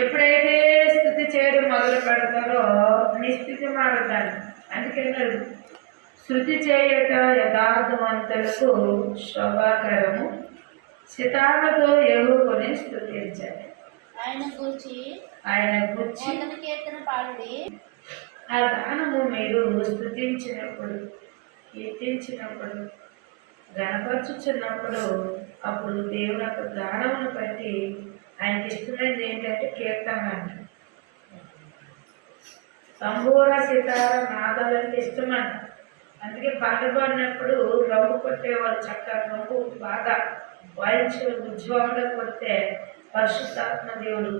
ఎప్పుడైతే స్థుతి చేయడం మొదలు పెడతారో నీ స్థితి మారుతాను. అందుకని శృతి చేయట యథార్థవంతులకు శోభాకరము, సితారతో యెహోవాను స్తుతించాలి. ఆయన గూర్చి కీర్తన పాడుడి. ఆ గానము మీరు స్తుతించినప్పుడు, కీర్తించినప్పుడు, గణపరచుచున్నప్పుడు అప్పుడు దేవుని యొక్క గానమును బట్టి ఆయనకి ఇష్టమైనది ఏంటంటే కీర్తన అంట. సంబూర సితార నాదాలంటే ఇష్టమంట. అందుకే పాట పాడినప్పుడు రంగు కొట్టేవాళ్ళు చక్కగా రంగు బాగా వాయించే ఉజ్వలంగా కొడితే పరిశుద్ధాత్మ దేవుడు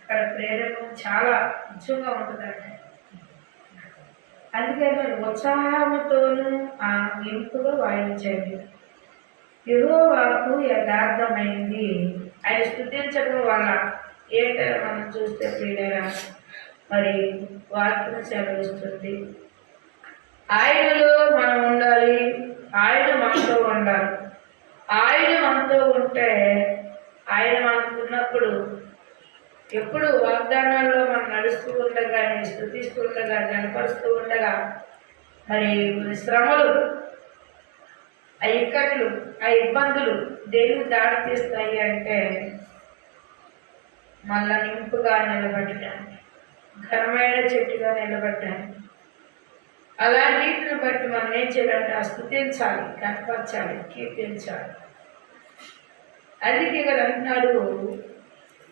అక్కడ ప్రేరకం చాలా ఉజ్జంగా ఉంటుందంట. అందుకే మరి ఉత్సాహంతోనూ ఆ ఇంపుగా వాయించండి. యెహోవాకు యథార్థమైంది. ఆయన స్తుతించడం వల్ల ఏంటో మనం చూస్తే ప్రియులారా, మరి వాక్యం సెలవిస్తుంది, ఆయనలో మనం ఉండాలి, ఆయన మనతో ఉండాలి. ఆయన మనతో ఉంటే, ఆయన మనకు ఉన్నప్పుడు ఎప్పుడు వాగ్దానాల్లో మనం నడుస్తూ ఉండగా, స్తుతిస్తూ ఉండగా, కనపరుస్తూ ఉండగా, మరి శ్రమలు, ఆ ఇక్కట్లు, ఆ ఇబ్బందులు దేనికి దాడి తీస్తాయి అంటే మళ్ళా నింపుగా నిలబడటానికి, ఘనమైన చెట్టుగా నిలబడటానికి. అలాంటిని బట్టి మనం ఏం చేయాలంటే స్తుతించాలి, కనపరచాలి, కీర్తించాలి. అందుకే ఇక్కడ అంటున్నాడు,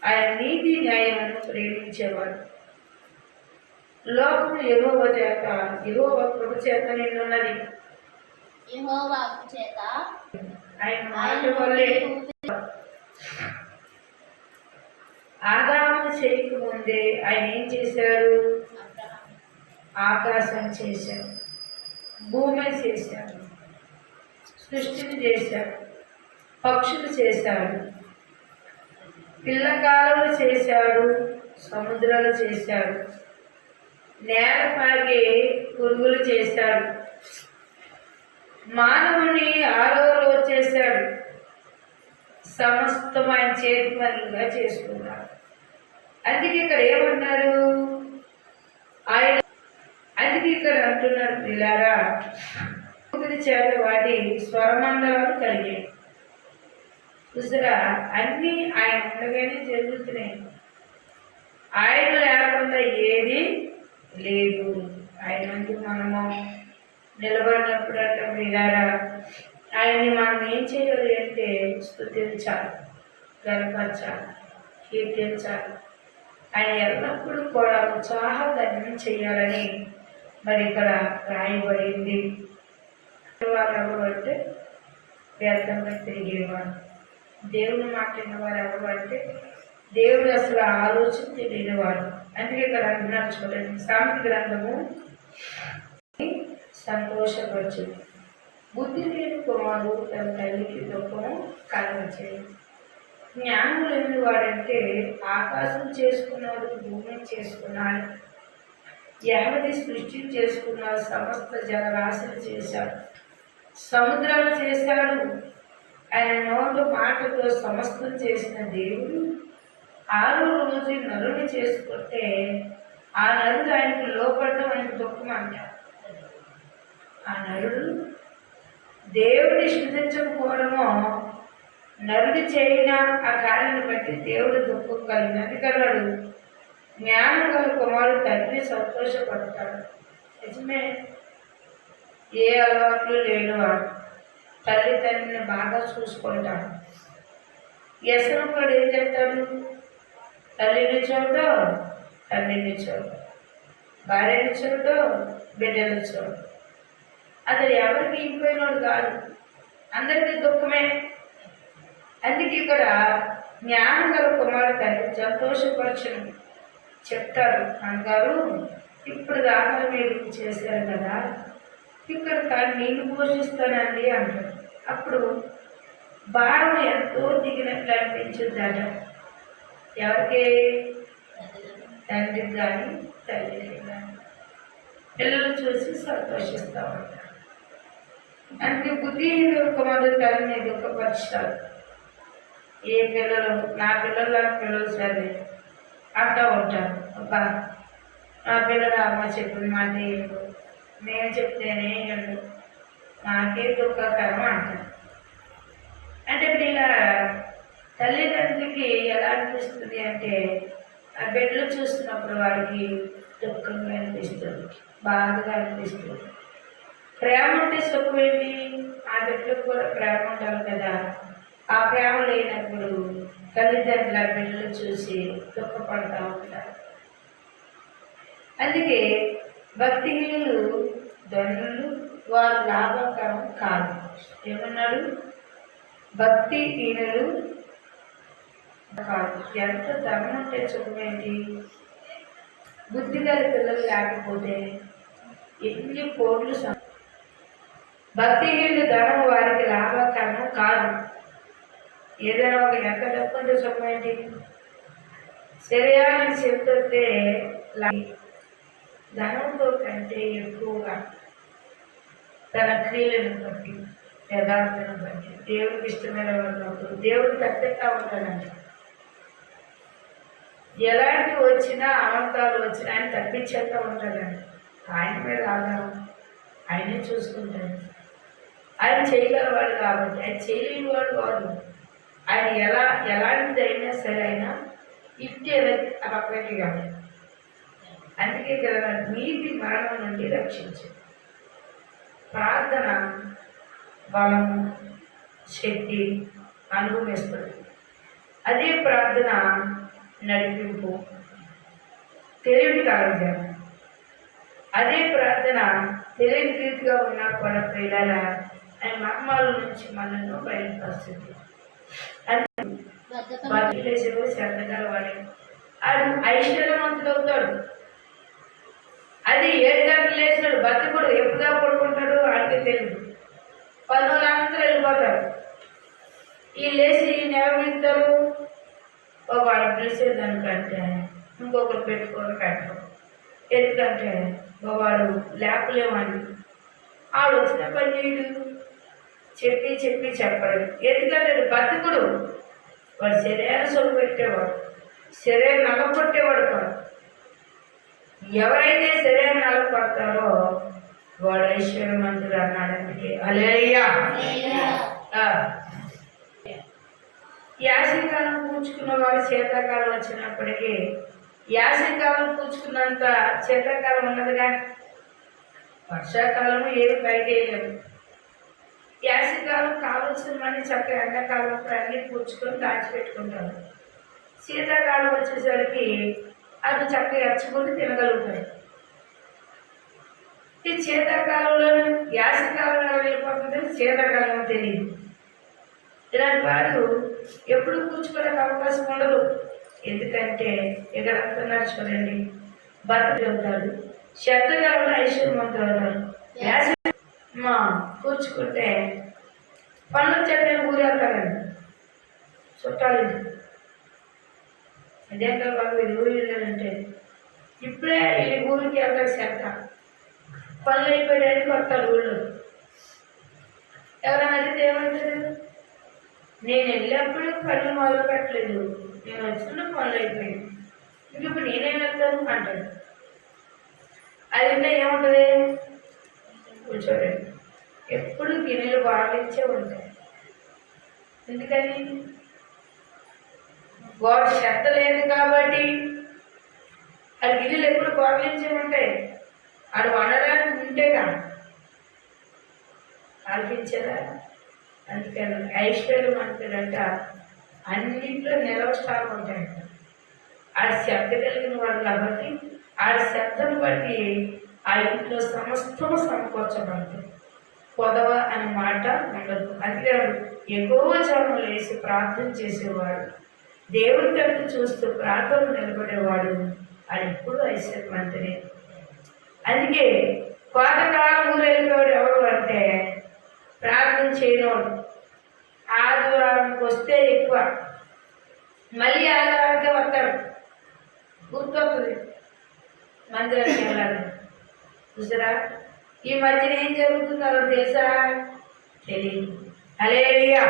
ఆయన నీతి న్యాయమును ప్రేమించేవాడు. లోకము యెహోవా చేత, యెహోవా కృప చేత నిన్నున్నది. ఆయన మాట వల్లే. ఆదాము చేయక ముందే ఆయన ఏం చేశాడు? ఆకాశం చేశాడు, భూమిని చేశాడు, సృష్టిని చేశాడు, పక్షులు చేశాడు, పిల్లకాలను చేశాడు, సముద్రాలు చేశాడు, నేల పాగే పురుగులు చేశాడు, మానవుని 6వ రోజు చేశాడు. సమస్తం ఆయన చేతి పనులుగా చేసుకున్నాడు. అందుకే ఇక్కడ ఏమన్నారు ఆయన? అందుకే ఇక్కడ అంటున్నారు పిల్లారా, చేత వాటి స్వరమండలాలు కలిగాయి. చూసారా, అన్నీ ఆయన ఉండగానే జరుగుతున్నాయి. ఆయన లేకుండా ఏది లేదు. ఆయనంటూ మనము నిలబడినప్పుడు అంటే పిల్లారా, ఆయన్ని మనం ఏం చేయాలి అంటే స్తుతించాలి, గనపరచాలి, కీర్తించాలి. ఆయన ఎల్లప్పుడూ కూడా ఉత్సాహంగా చేయాలని మరి ఇక్కడ రాయబడింది. వారు ఎవరు అంటే వ్యర్థంగా తిరిగేవారు. దేవుని మాట విన్నవారు ఎవరు అంటే దేవుడు అసలు ఆలోచన తెలియనివారు. అందుకే ఇక్కడ అంటున్నారు చూడండి, సామెత గ్రంథము సంతోషపరచు, బుద్ధి లేని కుమారుడు తన తల్లికి దుఃఖము కలగచేయు. జ్ఞానం లేని వాడంటే ఆకాశం చేసుకున్నాడు, భూమిని చేసుకున్నాడు, యెహోవా సృష్టి చేసుకున్నాడు, సమస్త జలరాశులు చేశాడు, సముద్రాలు చేశాడు. ఆయన నోటు మాటతో సమస్తం చేసిన దేవుడు 6వ రోజు నరుని చేసుకుంటే ఆ నరుడు ఆయనకు లోపడడం ఆయనకు దుఃఖం అంటారు. ఆ నరుడు దేవుడిని స్థుతించకపోవడమో, నరుడు చేయిన ఆ కార్యాన్ని బట్టి దేవుడు దుఃఖం కలిగింది. అందుకన్నాడు, జ్ఞానం గల కుమారుడు తండ్రిని సంతోషపడతాడు. నిజమే, ఏ అలవాట్లు లేనివాడు తల్లి తండ్రిని బాగా చూసుకుంటాడు. వ్యసనకుడు ఏం చెప్తాడు? తల్లిని చూడు, తండ్రిని చూడు, భార్యని చూడు, బిడ్డని చూడు. అతడు ఎవరికి ఇంపోయినోడు కాదు, అందరికీ దుఃఖమే. అందుకే ఇక్కడ జ్ఞానం గల కుమారుడు తండ్రి సంతోషపరచను చెప్తాడు. అంటారు, ఇప్పుడు దాకా మీరు చేశారు కదా, ఇక్కడ నేను పోషిస్తానండి అంటాడు. అప్పుడు భారం ఎంతో దిగినట్లు అనిపించుద్దట. ఎవరికి? తండ్రికి కానీ తల్లికి కానీ. పిల్లలు చూసి సంతోషిస్తూ ఉంటారు. అందుకే బుద్ధిహీన కుమారుడు తల్లిని దుఃఖపరుస్తారు. ఏ పిల్లలు, నా పిల్లలు సరే అంటూ ఉంటారు. అబ్బా నా పిల్లలు అమ్మ చెప్పిన మాట ఏంటో, నేను చెప్తేనే ఏంటో, నాకే దుఃఖకరం అంటారు. అంటే ఇప్పుడు ఇలా తల్లిదండ్రులకి ఎలా అనిపిస్తుంది అంటే, ఆ బిడ్డలు చూస్తున్నప్పుడు వాడికి దుఃఖంగా అనిపిస్తుంది, బాధగా అనిపిస్తుంది. ప్రేమ ఉంటే సుఖమేమి, ఆ బిడ్డలకు కూడా ప్రేమ ఉండాలి కదా. ఆ ప్రేమ లేనప్పుడు తల్లిదండ్రుల బిడ్డలు చూసి దుఃఖపడతా ఉంటారు. అందుకే భక్తిహీనులు ధనులు, వారు లాభకరం కాదు. ఏమన్నాడు? భక్తిహీనులు కాదు. ఎంత ధనం ఉంటే సుఖమేంటి, బుద్ధి గల పిల్లలు లేకపోతే ఎన్ని కోట్లు. భక్తిహీనులు ధనం వారికి లాభకరం కాదు. ఏదైనా ఒక ఎంత డబ్బు ఉంటే సుఖమేంటి, శరీరానికి చెప్తే ధనంతో కంటే ఎక్కువగా తన క్రియలను బట్టి, యథార్థను బట్టి, దేవుడికి ఇష్టమైన ఉన్నప్పుడు దేవుడు తగ్గట్టు ఉంటాడంట. ఎలాంటి వచ్చినా అవంతాలు వచ్చినా ఆయన తప్పించేస్తా ఉంటాడండి. ఆయన మీద ఆధారం, ఆయనే చూసుకుంటాడు. ఆయన చేయగలవాడు కాబట్టి, ఆయన చేయలేని వాడు కాదు. ఆయన ఎలాంటిదైనా సరే అయినా ఇట్టి పక్కకి కాదు. అందుకే కదా నీతి మరణం నుండి రక్షించు. ప్రార్థన బలము, శక్తి అనుభవిస్తుంది. అదే ప్రార్థన నడిపింపు, తెలివి కాగజాలి. అదే ప్రార్థన తెలివి రీతిగా ఉన్న కూడా పిల్లల ఆయన మర్మాల నుంచి మనను బయలుపరుస్తుంది. బతిలేసేవాడు శ్రద్ధగల వాడు, అది ఐశ్వర్యవంతుడు అవుతాడు. అది 7 గంటలు లేచినాడు బతుకుడు ఎప్పుడుగా పడుకుంటాడు ఆయనకి తెలియదు. 10 వెళ్ళిపోతాడు. ఈ లేచి నెలవిస్తారు. వాడు పిలిచేదానికంటే ఇంకొకరు పెట్టుకొని పెట్టడం. ఎందుకంటే వాడు లేపలేమని ఆడు వచ్చిన పని చేయడు, చెప్పి చెప్పడు. ఎందుకంటే బతుకుడు వాడు శరీరాన్ని సొమ్ము పెట్టేవాడు, శరీరం నలగొట్టేవాడు కాదు. ఎవరైతే శరీరాన్ని నలగొడతారో వాడు ఐశ్వర్యవంతుడు అన్నాడు. అందుకే హల్లెలూయా. యాసంకాలం పూచుకున్న వాడు శీతాకాలం వచ్చినప్పటికీ యాసంకాలం పూచుకున్నంత శీతాకాలం ఉన్నదిగా. వర్షాకాలం ఏమి బయట వేయలేము. యాసంకాలం కావలసిన మనీ చక్కగా ఎండాకాలం అన్నీ పూడ్చుకొని దాచిపెట్టుకుంటారు. శీతాకాలం వచ్చేసరికి అది చక్కగా ఎచ్చుకొని తినగలుగుతారు. ఈ శీతాకాలంలో యాసంకాలం ఎలా వెళ్ళిపోతుంది, శీతాకాలం తెలియదు. ఇలాంటి వాడు ఎప్పుడు కూర్చుకోవడానికి అవకాశం ఉండదు. ఎందుకంటే ఇక్కడ అంటున్నారు చూడండి, బతుకు అవుతాడు, శ్రద్ధగా ఐశ్వర్యవంతులు అవుతాడు. కూర్చుకుంటే పనులు చెట్టు ఊరేళ్తారండి చుట్టాలు. అదేంటే వాళ్ళు ఊరు వెళ్ళారంటే ఇప్పుడే ఈ ఊరికి వెళ్తారు. శ్రద్ధ పనులు అయిపోయడానికి వస్తారు ఊళ్ళో. ఎవరైనా అడిగితే ఏమంటారు, నేను వెళ్ళినప్పుడు పనులు మొదలు పెట్టలేదు, నేను వచ్చిన పనులు అయిపోయింది, ఇంక ఇప్పుడు నేనేం వెళ్తాను అంటాడు. అది ఏముంటుంది, కూర్చోడండి. ఎప్పుడు గిన్నెలు బాగించే ఉంటాయి. ఎందుకని వాడు శ్రద్ధ లేదు కాబట్టి అది గిన్నెలు ఎప్పుడు బాగించే ఉంటాయి. అది వండడానికి ఉంటేగా ఆలోచించదా. అందుకని ఐశ్వర్యం అంటాడంట అన్నింటిలో నిలవ స్థానం ఉంటాయంట. ఆడ శ్రద్ధ కలిగిన వాడు కాబట్టి ఆడ శ్రద్ధను బట్టి ఆ ఇంట్లో సమస్తము సమకూర్చబడుతుంది. కొదవ అనే మాట ఉండదు. అందుకే ఎక్కువ జనం లేచి ప్రార్థన చేసేవాడు, దేవుడి తరపు చూస్తూ ప్రార్థన నిలబడేవాడు, అది ఎప్పుడు ఐశ్వర్యవంతుడే. అందుకే కోతకాలం ఊరు వెళ్ళిపోయాడు ఎవరు అంటే ప్రార్థన చేయనోడు. ఆదివారానికి వస్తే ఎక్కువ, మళ్ళీ ఆదివారానికి వస్తాడు. గుర్తొస్తుంది మందిరానికి వెళ్ళాలి. చూసారా ఈ మధ్యన ఏం జరుగుతుందో తెలుసా? తెలియదు. హల్లెలూయా.